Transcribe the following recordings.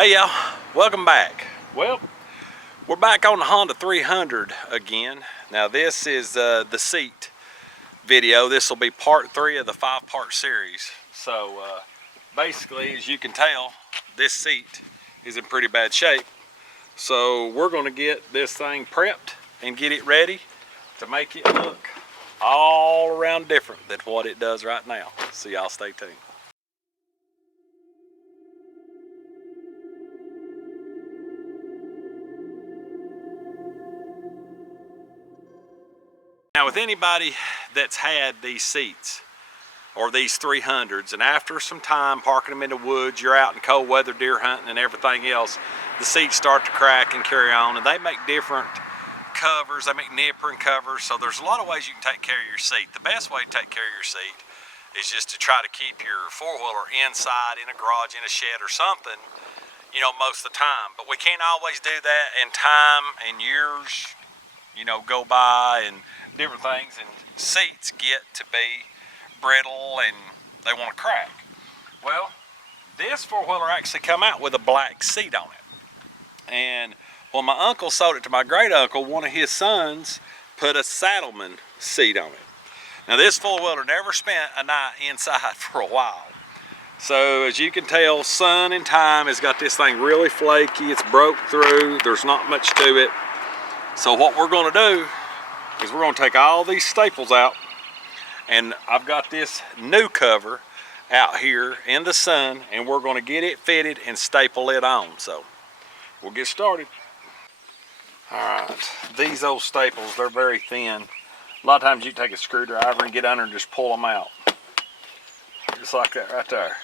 Hey y'all, welcome back. Well, we're back on the Honda 300 again. Now this is the seat video. This will be part 3 of the 5-part series. So basically, as you can tell, this seat is in pretty bad shape. So we're going to get this thing prepped and get it ready to make it look all around different than what it does right now. So y'all stay tuned. Now with anybody that's had these seats or these 300s, and after some time parking them in the woods, you're out in cold weather deer hunting and everything else, the seats start to crack and carry on, and they make different covers. They make neoprene covers, so there's a lot of ways you can take care of your seat. The best way to take care of your seat is just to try to keep your four-wheeler inside in a garage, in a shed or something, you know, most of the time. But we can't always do that, and time and years, you know, go by and different things, and seats get to be brittle and they want to crack. Well, this four-wheeler actually come out with a black seat on it, and when my uncle sold it to my great uncle, one of his sons put a Saddleman seat on it. Now this four-wheeler never spent a night inside for a while, so as you can tell, sun and time has got this thing really flaky. It's broke through, there's not much to it. So what we're going to do is we're going to take all these staples out, and I've got this new cover out here in the sun, and we're going to get it fitted and staple it on. So we'll get started. Alright, these old staples, they're very thin. A lot of times you take a screwdriver and get under and just pull them out. Just like that right there.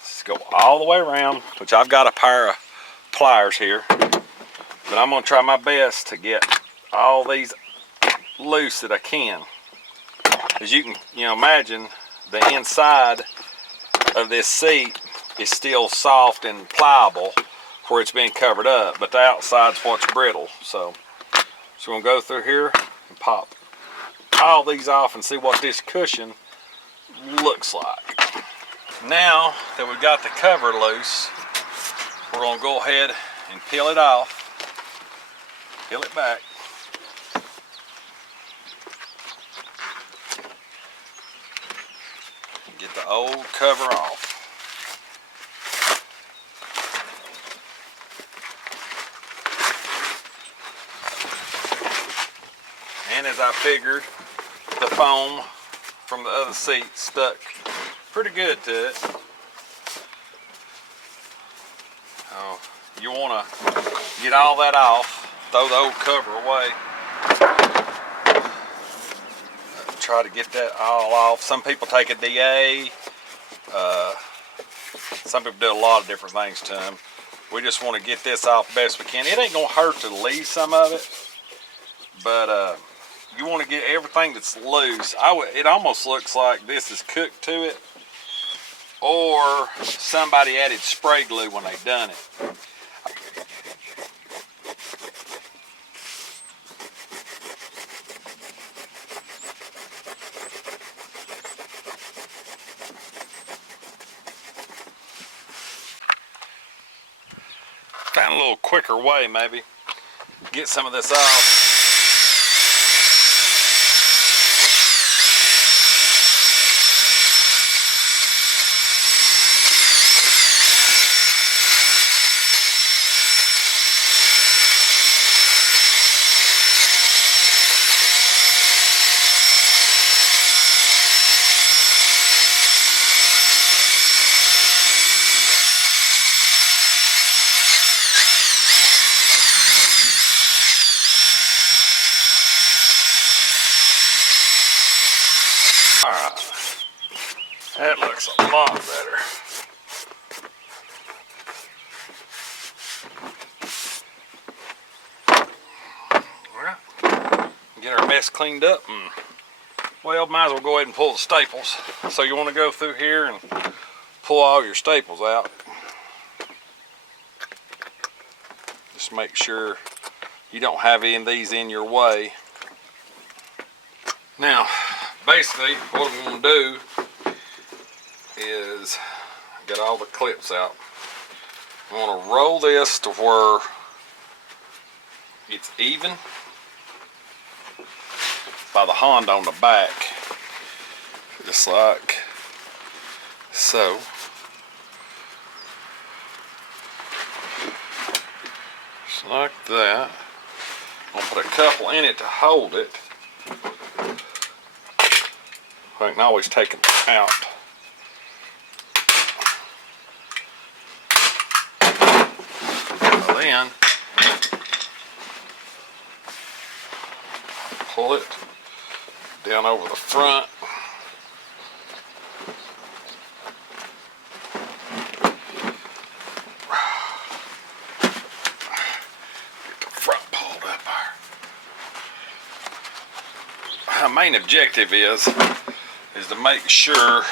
Just go all the way around, which I've got a pair of pliers here. But I'm going to try my best to get all these loose that I can. As you can imagine, the inside of this seat is still soft and pliable where it's been covered up, but the outside's what's brittle. So we're going to go through here and pop all these off and see what this cushion looks like. Now that we've got the cover loose, we're going to go ahead and peel it off. Peel it back. Get the old cover off. And as I figured, the foam from the other seat stuck pretty good to it. Oh, you want to get all that off. Throw the old cover away. Try to get that all off. Some people take a DA. Some people do a lot of different things to them. We just want to get this off best we can. It ain't gonna hurt to leave some of it, but you want to get everything that's loose. It almost looks like this is cooked to it, or somebody added spray glue when they done it. Find a little quicker way, maybe. Get some of this off. Alright, that looks a lot better. Alright, get our mess cleaned up, and well, might as well go ahead and pull the staples. So you want to go through here and pull all your staples out. Just make sure you don't have any of these in your way. Now, basically what I'm going to do is Get all the clips out. I want to roll this to where it's even by the Honda on the back, just like so. Just like that. I'm gonna put a couple in it to hold it. I can always take them out. And then pull it down over the front. Get the front pulled up there. My main objective is to make sure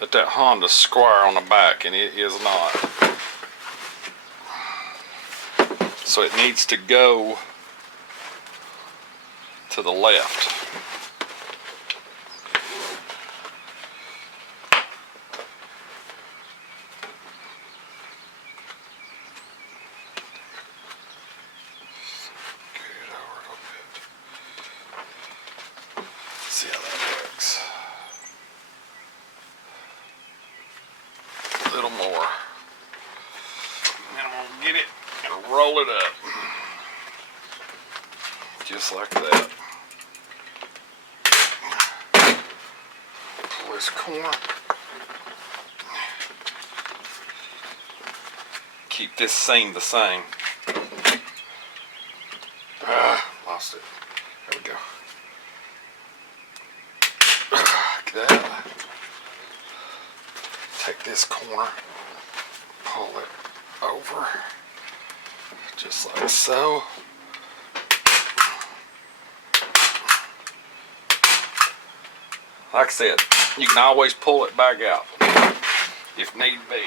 that Honda's square on the back, and it is not. So it needs to go to the left. See how that works. A little more. And I'm gonna get it and roll it up. Just like that. Pull this corner. Keep this seam the same. Lost it. There we go. Like that. Take this corner, pull it over, just like so. Like I said, you can always pull it back out if need be.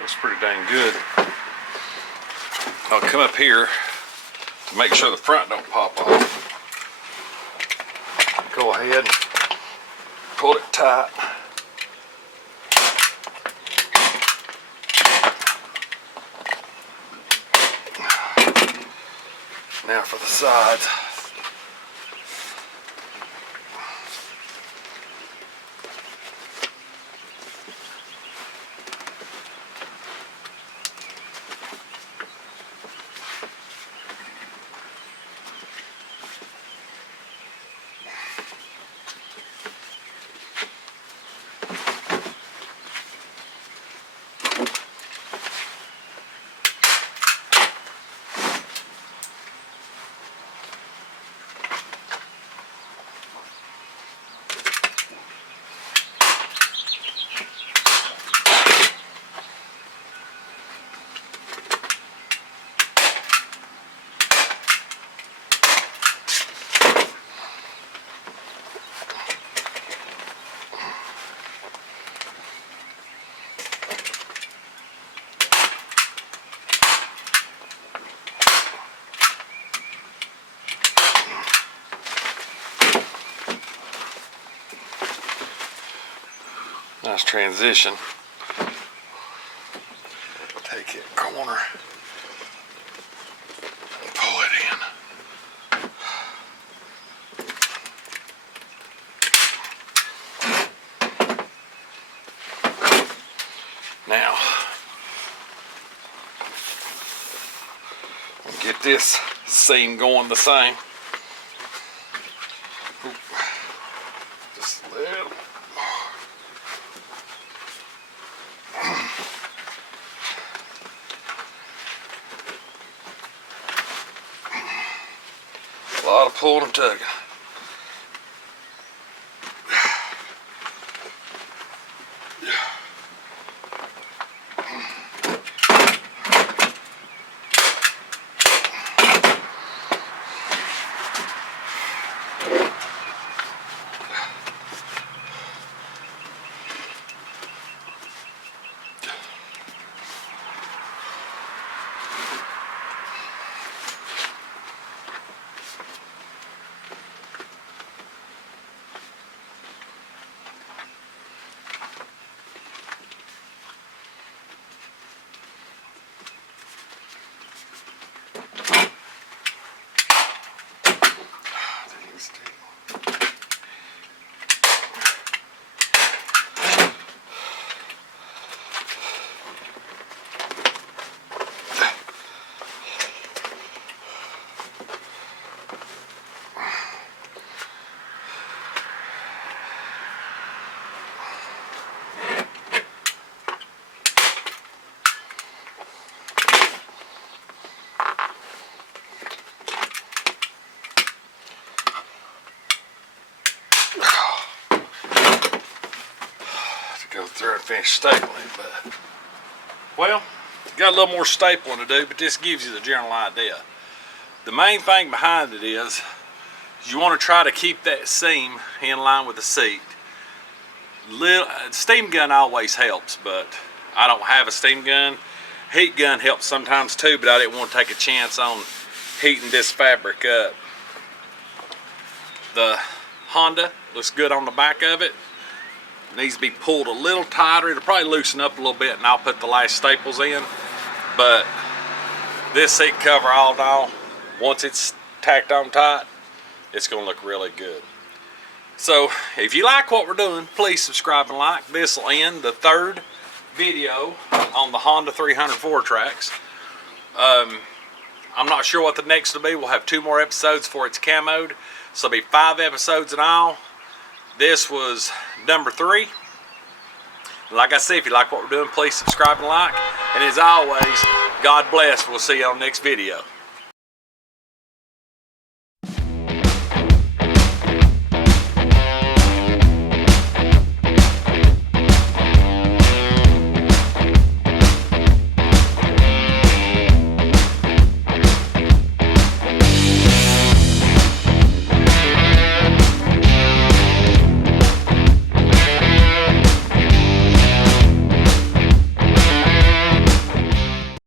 Looks pretty dang good. I'll come up here to make sure the front don't pop off. Go ahead, pull it tight. Now for the sides. Nice transition. Take it corner and pull it in. Now, get this seam going the same. Just a little. A lot of pulling and tugging. through and finish stapling. But well, got a little more stapling to do, but this gives you the general idea. The main thing behind it is you want to try to keep that seam in line with the seat. Steam gun always helps, but I don't have a steam gun. Heat gun helps sometimes too, but I didn't want to take a chance on heating this fabric up. The Honda looks good on the back of it. Needs to be pulled a little tighter. It'll probably loosen up a little bit and I'll put the last staples in. But this seat cover all in all, once it's tacked on tight, it's gonna look really good. So if you like what we're doing, please subscribe and like. This will end the third video on the Honda 300 four-trax. I'm not sure what the next will be. We'll have 2 more episodes before it's camoed. So it'll be 5 episodes in all. This was number 3. Like I said, if you like what we're doing, please subscribe and like. And as always, God bless. We'll see you on the next video.